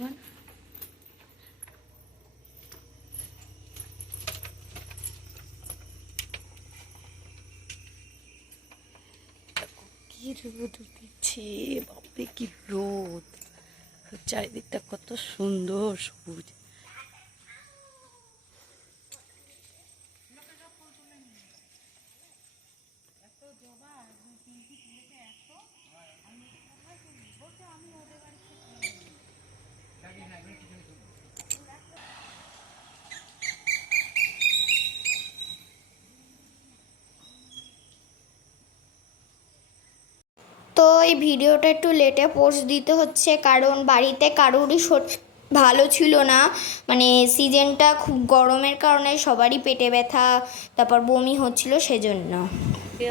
বান কি কি রোদ। চারিদিকটা কত সুন্দর সবুজ। তো এই ভিডিওটা একটু লেটে পোস্ট দিতে হচ্ছে, কারণ বাড়িতে কারোরই ভালো ছিল না। মানে সিজনটা খুব গরমের কারণে সবারই পেটে ব্যথা, তারপর বমি হচ্ছিল সেজন্য।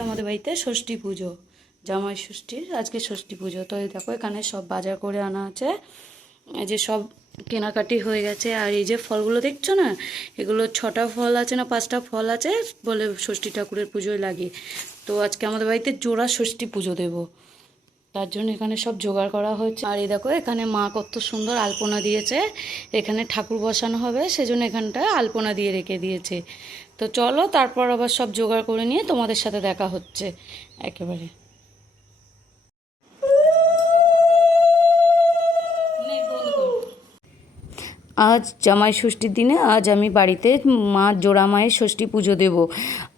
আমাদের বাড়িতে ষষ্ঠী পুজো, জামাই ষষ্ঠীর আজকে ষষ্ঠী পুজো। তো এই দেখো এখানে সব বাজার করে আনা আছে। এই যে সব কেনাকাটি হয়ে গেছে, আর এই যে ফলগুলো দেখছ না? এগুলো ছটা ফল আছে না পাঁচটা ফল আছে বলে ষষ্ঠী ঠাকুরের পুজোয় লাগে। তো আজকে আমাদের বাড়িতে জোড়া ষষ্ঠী পুজো দেবো। তার জন্য এখানে সব জোগাড় করা হয়েছে। আর এই দেখো, এখানে মা কত সুন্দর আলপনা দিয়েছে। এখানে ঠাকুর বসানো হবে, সেজন্য এখানটা আলপনা দিয়ে রেখে দিয়েছে। তো চলো, তারপর আবার সব জোগাড় করে নিয়ে তোমাদের সাথে দেখা হচ্ছে। একেবারে। আজ জামাই ষষ্ঠীর দিনে আজ আমি বাড়িতে মা জোড়া মায়ের ষষ্ঠী পুজো দেব।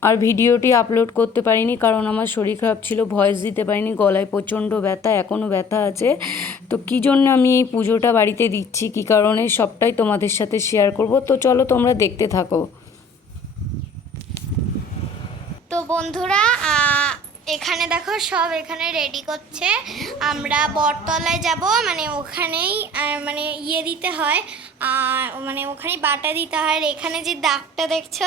আর ভিডিওটি আপলোড করতে পারিনি কারণ আমার শরীর খারাপ ছিল ভয়েস দিতে পারিনি, গলায় প্রচণ্ড ব্যথা, এখনও ব্যথা আছে। তো কী জন্য আমি এই পুজোটা বাড়িতে দিচ্ছি, কী কারণে সবটাই তোমাদের সাথে শেয়ার করব? তো চলো তোমরা দেখতে থাকো। তো বন্ধুরা এখানে দেখো সব এখানে রেডি করছে। আমরা বটতলায় যাব মানে ওখানেই মানে ইয়ে দিতে হয়, আর মানে ওখানেই বাটা দিতে হয়। আর এখানে যে দাগটা দেখছ,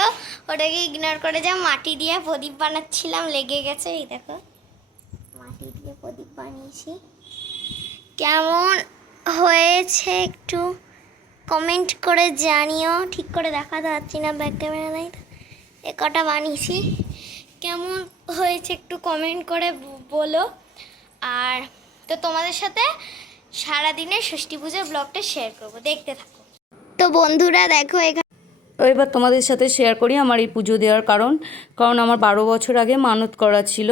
ওটাকে ইগনোর করে যা মাটি দিয়ে প্রদীপ বানাচ্ছিলাম, লেগে গেছে, এই দেখো। মাটি দিয়ে প্রদীপ বানিয়েছি। কেমন হয়েছে একটু কমেন্ট করে জানিও। ঠিক করে দেখাতে পারছি না ব্যাক ক্যামেরা নাই। এ কটা বানিয়েছি। কেমন হয়েছে একটু কমেন্ট করে বলো। আর তো তোমাদের সাথে সারাদিনের ষষ্ঠী পুজোর ব্লগটা শেয়ার করব। দেখতে থাকো। তো বন্ধুরা, দেখো এখানে এবার তোমাদের সাথে শেয়ার করি আমার এই পুজো দেওয়ার কারণ। কারণ আমার বারো বছর আগে মানত করা ছিল।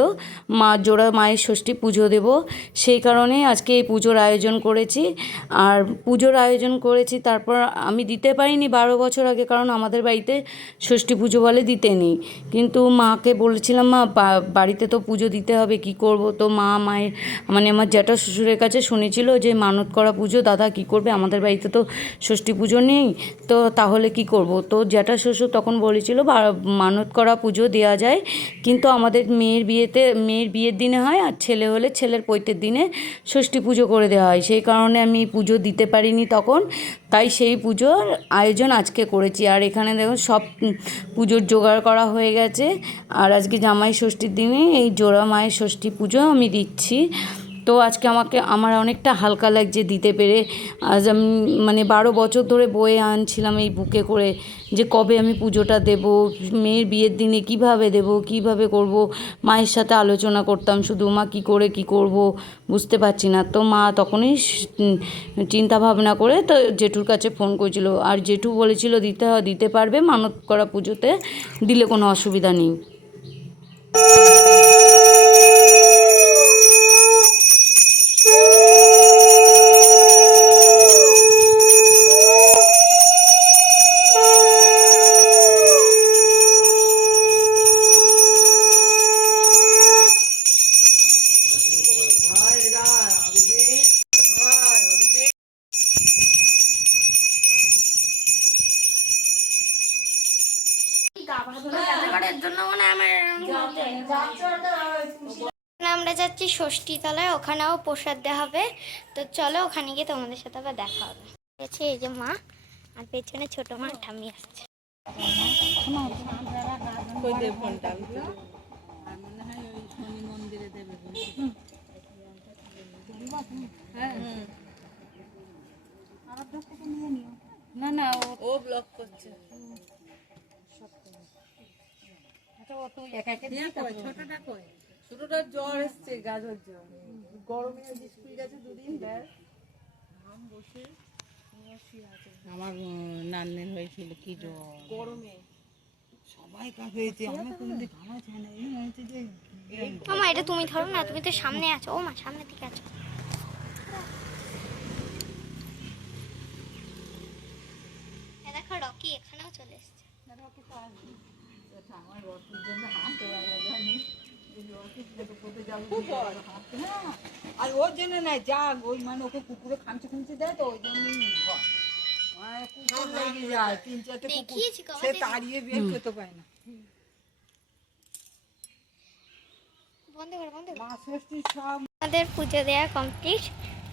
মা, জোড়া মায়ের ষষ্ঠী পুজো দেব। সেই কারণে আজকে এই পুজোর আয়োজন করেছি। আর পুজোর আয়োজন করেছি, তারপর আমি দিতে পারিনি বারো বছর আগে, কারণ আমাদের বাড়িতে ষষ্ঠী পুজো বলে দিতে নেই। কিন্তু মাকে বলেছিলাম, মা বাড়িতে তো পুজো দিতে হবে, কি করব? তো মা মায়ের মানে আমার জ্যাঠা শ্বশুরের কাছে শুনেছিল যে, মানত করা পুজো, দাদা কি করবে? আমাদের বাড়িতে তো ষষ্ঠী পুজো নেই, তো তাহলে কি করব? তো জ্যাঠা শ্বশুর তখন বলেছিল মানত করা পুজো দেওয়া যায়, কিন্তু আমাদের মেয়ের বিয়েতে, মেয়ের বিয়ের দিনে হয় আর ছেলে হলে ছেলের পৈতের দিনে ষষ্ঠী পুজো করে দেওয়া হয়। সেই কারণে আমি পুজো দিতে পারিনি তখন, তাই সেই পুজোর আয়োজন আজকে করেছি। আর এখানে দেখুন, সব পুজোর জোগাড় করা হয়ে গেছে। আর আজকে জামাই ষষ্ঠীর দিনে এই জোড়া মায়ের ষষ্ঠী পুজো আমি দিচ্ছি। তো আজকে আমাকে, আমার অনেকটা হালকা লাগছে দিতে পেরে। আজ আমি মানে বারো বছর ধরে বয়ে আনছিলাম এই বুকে করে যে কবে আমি পুজোটা দেব, মেয়ের বিয়ের দিনে কীভাবে দেব, কীভাবে করব। মায়ের সাথে আলোচনা করতাম শুধু, মা, কি করে, কি করব? বুঝতে পারছি না। তো মা তখনই চিন্তা ভাবনা করে তো জেঠুর কাছে ফোন করেছিল। আর জেঠু বলেছিল, দিতে দিতে পারবে, মানত করা পুজোতে, দিলে কোনো অসুবিধা নেই। জন্য মনে আমার আমরা যাচ্ছি ষষ্ঠী তলায় ওখানেও প্রসাদ দেওয়া হবে। তো চলো ওখানে গিয়ে তোমাদের সাথে আবার দেখা হবে। আছে এই যে মা আর পেছনে ছোট মা ঠামি আসছে। না না ও ব্লক করছে। ছোটটার জ্বর এসছে গাজর জ্বর। গরমে স্কুল গেছে দুদিন ব্যাস। ঘাম বসে আমার নান্দের হয়েছিল কি জ্বর? গরমে। সবাই কাজ হয়েছে আমি কোনোদিন খাওয়া চাই না। এই যে মামা এটা তুমি ধরো না তুমি তো সামনে আছো। ও মা সামনে দিকে আছো। দেখো রকি এখানেও চলে এসেছে। আর ওর জন্য নাই যাক ওই মানে ওকে কুকুরে খামচে খুমচে দেয় তো ওই জন্যই মানে কুকুর লেগে যায় তিন চারটে কুকুর সে তাড়িয়ে বের করতে পারে না। বন্ধ করো বন্ধ করো। মা ষষ্ঠীর সব আমাদের পুজো দেওয়া কমপ্লিট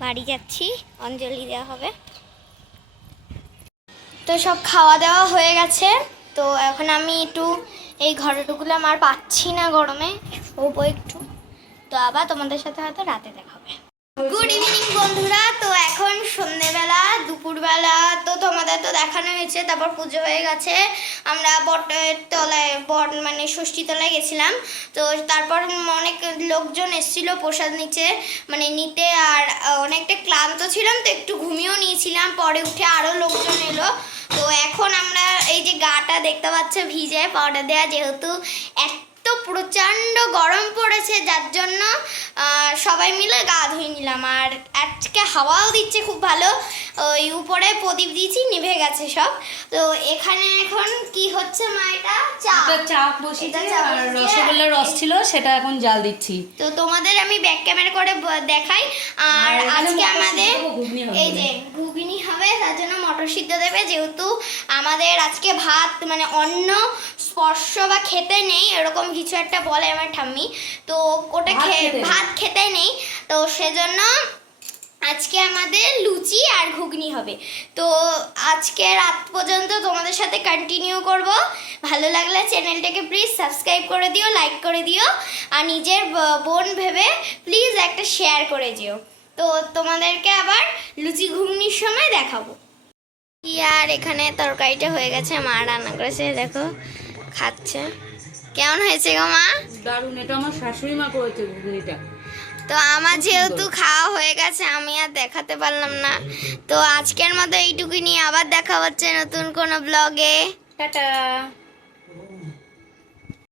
বাড়ি যাচ্ছি অঞ্জলি দেওয়া হবে। তো সব খাওয়া দাওয়া হয়ে গেছে তো এখন আমি একটু এই ঘরে ঢুকলাম আর পাচ্ছি না গরমে, শোবো একটু। তো আবার তোমাদের সাথে হয়তো রাতে দেখা হবে। গুড ইভিনিং বন্ধুরা। তো এখন সন্ধেবেলা, দুপুরবেলা, তো তোমাদের তো দেখানো হয়েছে, তারপর পুজো হয়ে গেছে। আমরা বটের তলায় বট মানে ষষ্ঠী তলায় গেছিলাম। তো তারপর অনেক লোকজন এসেছিল প্রসাদ নিচে মানে নিতে আর অনেকটা ক্লান্ত ছিলাম, তো একটু ঘুমিয়েও নিয়েছিলাম। পরে উঠে আরও লোকজন এলো। তো এখন আমরা এই যে গাটা দেখতে পাচ্ছ ভিজে পাউডার দেওয়া যেহেতু এত প্রচণ্ড গরম পড়েছে যার জন্য সবাই মিলে গা ধুয়ে নিলাম। আর আজকে হাওয়াও দিচ্ছে খুব ভালো। ওই উপরে প্রদীপ দিয়েছি নিভে গেছে সব। তো এখানে এখন কি হচ্ছে মা এটা? চা। চা বসিয়েছি আর রসগোল্লার রস ছিল সেটা এখন জাল দিচ্ছি। তো তোমাদের আমি ব্যাক ক্যামেরা করে দেখাই। আর আজকে আমাদের। এই যে ঘুগনি হবে তার জন্য মটর সিদ্ধ দেবে যেহেতু আমাদের আজকে ভাত মানে অন্য স্পর্শ বা খেতে নেই এরকম কিছু একটা বলে আমার ঠাম্মি। তো ওটা খেয়ে ভাত খেতে নেই। তো সেজন্য আজকে আমাদের লুচি আর ঘুগনি হবে। তো আজকে রাত পর্যন্ত তোমাদের সাথে কন্টিনিউ করব। ভালো লাগলে চ্যানেলটাকে প্লিজ সাবস্ক্রাইব করে দিও লাইক করে দিও। আর নিজের বোন ভেবে প্লিজ একটা শেয়ার করে দিও তো তোমাদেরকে আবার লুচি ঘুগনির সময় দেখাবো। কি আর এখানে তরকারিটা হয়ে গেছে মা রান্না করেছে দেখো খাচ্ছে। কেমন হয়েছে গো মা? দারুণ এটা আমার শাশুড়ি মা করেছে ঘুগনিটা। তো আমার যেহেতু খাওয়া হয়ে গেছে আমি আর দেখাতে পারলাম না। তো আজকের মতো এইটুকু নিয়ে আবার দেখা হচ্ছে নতুন কোনো ব্লগে টাটা।